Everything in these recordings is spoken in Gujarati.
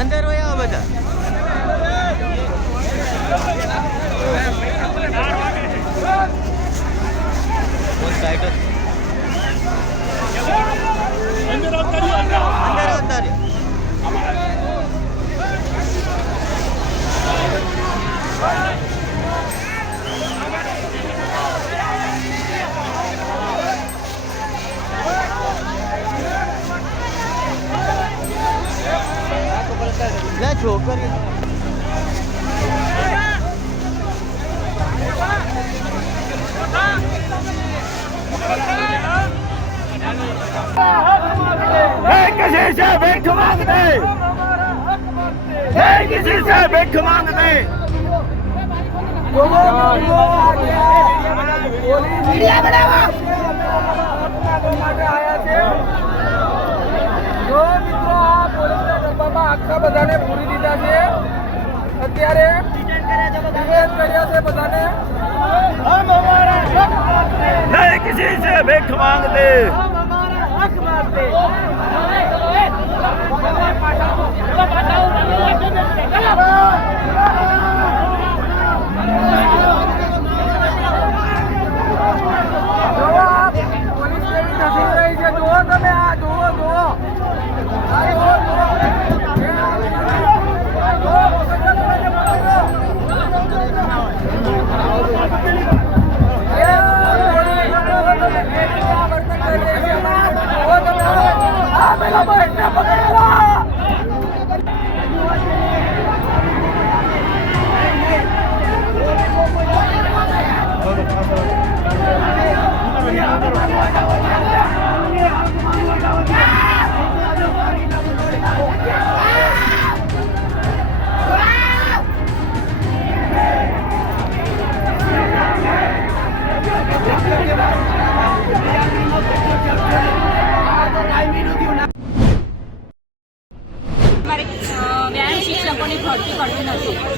અંદર હોય આ બધા છોકરી किसी से भिख मांगते, किसी से भिख मांगते। मीडिया बनावा જો મિત્રો આ પોલીસના ડબ્બામાં આખા બધાને પૂરી દીધા છે અત્યારે ડિટેન કર્યા છે બધાને નહીં કિસી સે ભીખ માંગતે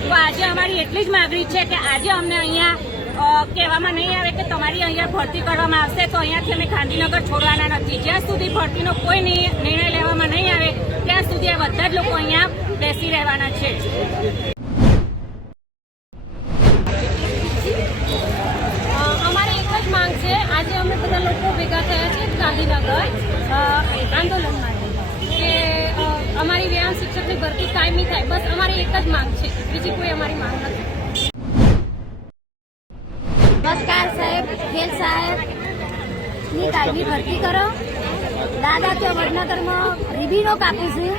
તો આજે અમારી એટલી જ માંગણી છે કે આજે અમને અહીંયા કહેવામાં નહીં આવે કે તમારી અહીંયા ભરતી કરવામાં આવશે તો અહીંયાથી અમે ગાંધીનગર છોડવાના નથી. જ્યાં સુધી ભરતીનો કોઈ નિર્ણય લેવામાં નહીં આવે ત્યાં સુધી આ બધા જ લોકો અહીંયા બેસી રહેવાના છે. અમારી એક જ માંગ છે, આજે અમે બધા લોકો ભેગા થયા છીએ ગાંધીનગર આંદોલન માટે કે અમારી વ્યાયામ શિક્ષકની ભરતી કાયમી થાય. બસ અમારી એક જ માંગ છે, બીજી કોઈ અમારી માંગ નથી. નમસ્કાર સાહેબ, ખેલ સાહેબ ની કાયમી ભરતી કરો. દાદા કે વડનગરમાં રીબીનો કાપીશું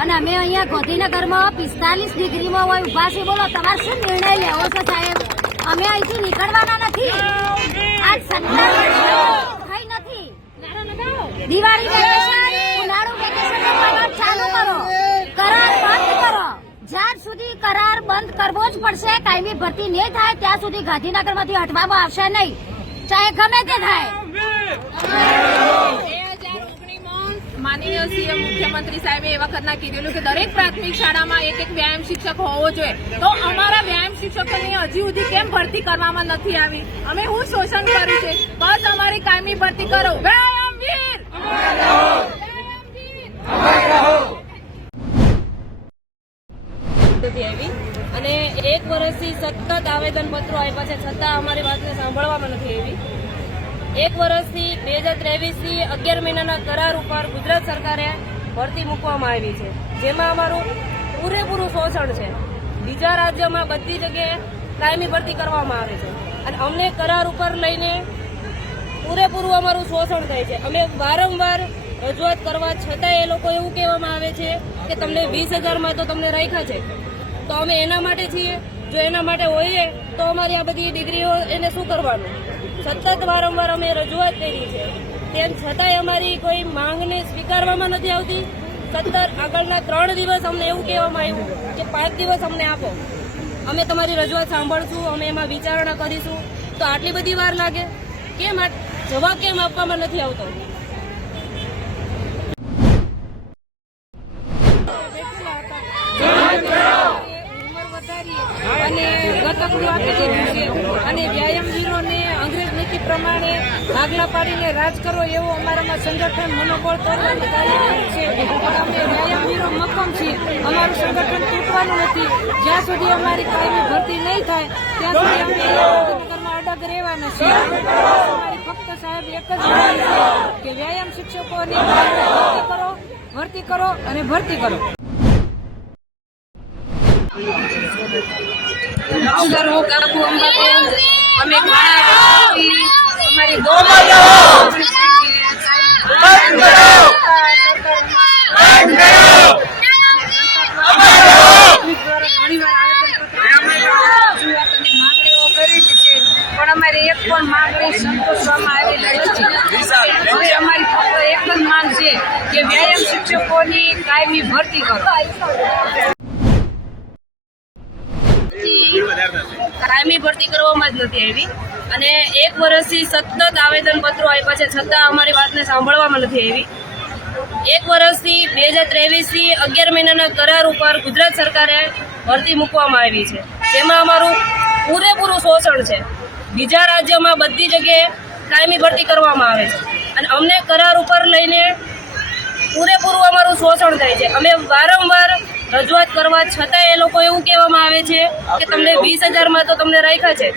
અને અમે અહીંયા ગાંધીનગરમાં 45 ડિગ્રીમાં હોય ઉભા છે. બોલો તમારે શું નિર્ણય લેવો છે સાહેબ? અમે અહીંથી નીકળવાના નથી. આજ 17 વર્ષ થઈ નથી. દિવાળી વેકેશન, ઉનાળુ વેકેશન ચાલુ કરો, કરાર બંધ કરો. જ્યાં સુધી કરાર બંધ કરવો જ પડશે, કાયમી ભરતી નહીં થાય ત્યાં સુધી ગાંધીનગરમાંથી હટવામાં આવશે નહીં, ચાહે ગમે તે થાય. માનનીય સીએમ મુખ્યમંત્રી સાહેબે એ વખતના કીધેલું કે દરેક પ્રાથમિક શાળામાં એક વ્યાયામ શિક્ષક હોવો જોઈએ. તો અમારા વ્યાયામ શિક્ષકોની હજી સુધી કેમ ભરતી કરવામાં નથી આવી? અમે હું શોષણ કર્યું છે? બસ અમારી કાયમી ભરતી કરો. વ્યાયામ વીર અને 1 વર્ષથી સતત આવેદન પત્રો આપ્યા છે છતાં અમારી વાતને સાંભળવામાં નથી આવી. 1 વર્ષથી 2023થી 11 મહિનાના કરાર ઉપર ગુજરાત સરકારે ભરતી મૂકવામાં આવી છે, જેમાં અમારું પૂરેપૂરું શોષણ છે. બીજા રાજ્યોમાં બધી જગ્યાએ કાયમી ભરતી કરવામાં આવે છે અને અમને કરાર ઉપર લઈને પૂરેપૂરું અમારું શોષણ થાય છે. અમે વારંવાર રજૂઆત કરવા છતાં એ લોકો એવું કહેવામાં આવે છે કે તમને 20,000માં તો તમને રાખ્યા છે. તો અમે એના માટે છીએ. જો એના માટે હોઈએ તો અમારી આ બધી ડિગ્રીઓ એને શું કરવાનું? સતત વારંવાર અમે રજૂઆત કરી છે, તેમ છતાંય અમારી કોઈ માંગને સ્વીકારવામાં નથી આવતી. સતત આગળના 3 દિવસ અમને એવું કહેવામાં આવ્યું કે 5 દિવસ અમને આપો, અમે તમારી રજૂઆત સાંભળશું, અમે એમાં વિચારણા કરીશું. તો આટલી બધી વાર લાગે કેમ? જવાબ કેમ આપવામાં નથી આવતો? ઉંમર વધારે અને ગતકડું આપી દીધું છે અને વ્યાયામવીરોને અંગ્રેજ નીતિ પ્રમાણે ભાગલા પાડીને રાજ કરો એવો અમારામાં સંગઠન મનોબળ તોડવાની કાર્યવાહી છે. પણ અમે વ્યાયામવીરો મક્કમ છીએ. અમારું સંગઠન તૂટવાનું નથી. જ્યાં સુધી અમારી કાયમી ભરતી નહીં થાય ત્યાં સુધી અમે ગાંધીનગરમાં અડગ રહેવાના છીએ. અમારી ફક્ત સાહેબ એક જ માંગ છે કે વ્યાયામ શિક્ષકોની ભરતી કરો અને ભરતી કરો. નમસ્કાર, હું કાકુ અંબાબેન. અમે ઘણા વર્ષોથી અમારી પણ અમારી એક પણ માંગણી સંતોષવામાં આવેલી નથી. હવે અમારી ફક્ત એક જ માંગ છે કે વ્યાયામ શિક્ષકોની કાયમી ભરતી કરો. કાયમી ભરતી કરવામાં જ નથી આવી અને 1 વર્ષથી સતત આવેદનપત્રો આપ્યા છે છતાં અમારી વાતને સાંભળવામાં નથી આવી. 1 વર્ષથી 2023થી 11 મહિનાના કરાર ઉપર ગુજરાત સરકારે ભરતી મૂકવામાં આવી છે, જેમાં અમારું પૂરેપૂરું શોષણ છે. બીજા રાજ્યોમાં બધી જગ્યાએ કાયમી ભરતી કરવામાં આવે છે અને અમને કરાર ઉપર લઈને પૂરેપૂરું અમારું શોષણ થાય છે. અમે વારંવાર રજૂઆત કરવા છતાં એ લોકો એવું કહેવામાં આવે છે કે તમને 20,000માં તો તમને રાખ્યા છે.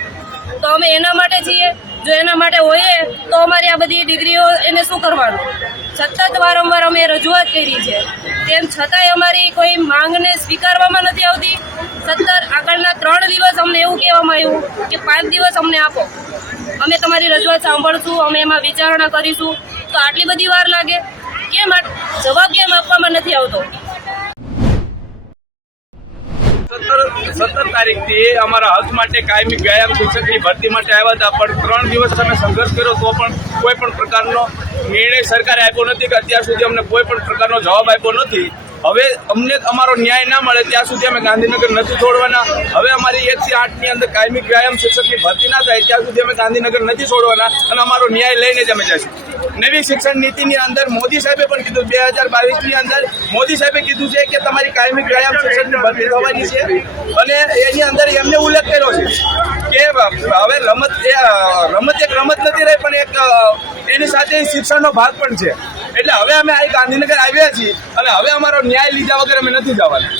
તો અમે એના માટે છીએ? જો એના માટે હોઈએ તો અમારી આ બધી ડિગ્રીઓ એને શું કરવાનું? સતત વારંવાર અમે રજૂઆત કરી છે, તેમ છતાંય અમારી કોઈ માંગને સ્વીકારવામાં નથી આવતી. સતત આગળના 3 દિવસ અમને એવું કહેવામાં આવ્યું કે 5 દિવસ અમને આપો, અમે તમારી રજૂઆત સાંભળશું, અમે એમાં વિચારણા કરીશું. તો આટલી બધી વાર લાગે કેમ? જવાબ કેમ આપવામાં નથી આવતો? 17 તારીખથી અમારા હક માટે કાયમી વ્યાયામ શિક્ષકની ભરતી માટે આવ્યા હતા, પણ 3 દિવસ અમે સંઘર્ષ કર્યો તો પણ કોઈ પણ પ્રકારનો નિર્ણય સરકારે આપ્યો નથી કે અત્યાર સુધી અમને કોઈ પણ પ્રકારનો જવાબ આપ્યો નથી. હવે અમને અમારો ન્યાય ના મળે ત્યાં સુધી અમે ગાંધીનગર નથી છોડવાના. હવે અમારી 1 થી 8ની અંદર કાયમી વ્યાયામ શિક્ષકની ભરતી ના થાય ત્યાં સુધી અમે ગાંધીનગર નથી છોડવાના અને અમારો ન્યાય લઈને જ અમે જઈશું. નવી શિક્ષણ નીતિની અંદર મોદી સાહેબે પણ કીધું, 2022ની અંદર મોદી સાહેબે કીધું છે કે તમારી કાયમી વ્યાયામ શિક્ષકની ભરતી થવાની છે અને એની અંદર એમને ઉલ્લેખ કર્યો છે કે હવે રમત એક રમત નથી રહી પણ એક એની સાથે શિક્ષણનો ભાગ પણ છે. એટલે હવે અમે આ ગાંધીનગર આવ્યા છીએ અને હવે અમારો ન્યાય લીધા વગર અમે નથી જવાના.